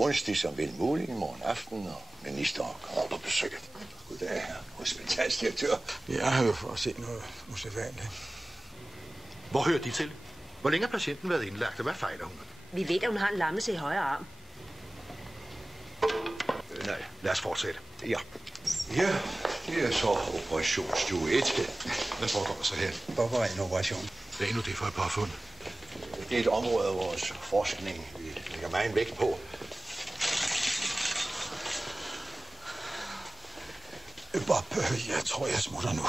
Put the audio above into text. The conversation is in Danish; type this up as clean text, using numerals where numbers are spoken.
gunstig som vel muligt i morgen aften, og ministeren kommer på besøg. Goddag, herre hospitalsdirektør. Jeg er her jo for at se noget usædvanligt. Hvor hører de til? Hvor længe har patienten været indlagt, og hvad fejler hun? Vi ved, at hun har en lammelse i højre arm. Nej, lad os fortsætte. Ja. Ja, det er så operationsstue 1. Hvad foregår der så her? Hvorfor en operation? Hvad er nu det for et påfund? Det er et område af vores forskning, vi lægger meget vægt på. Bob, jeg tror, jeg smutter nu.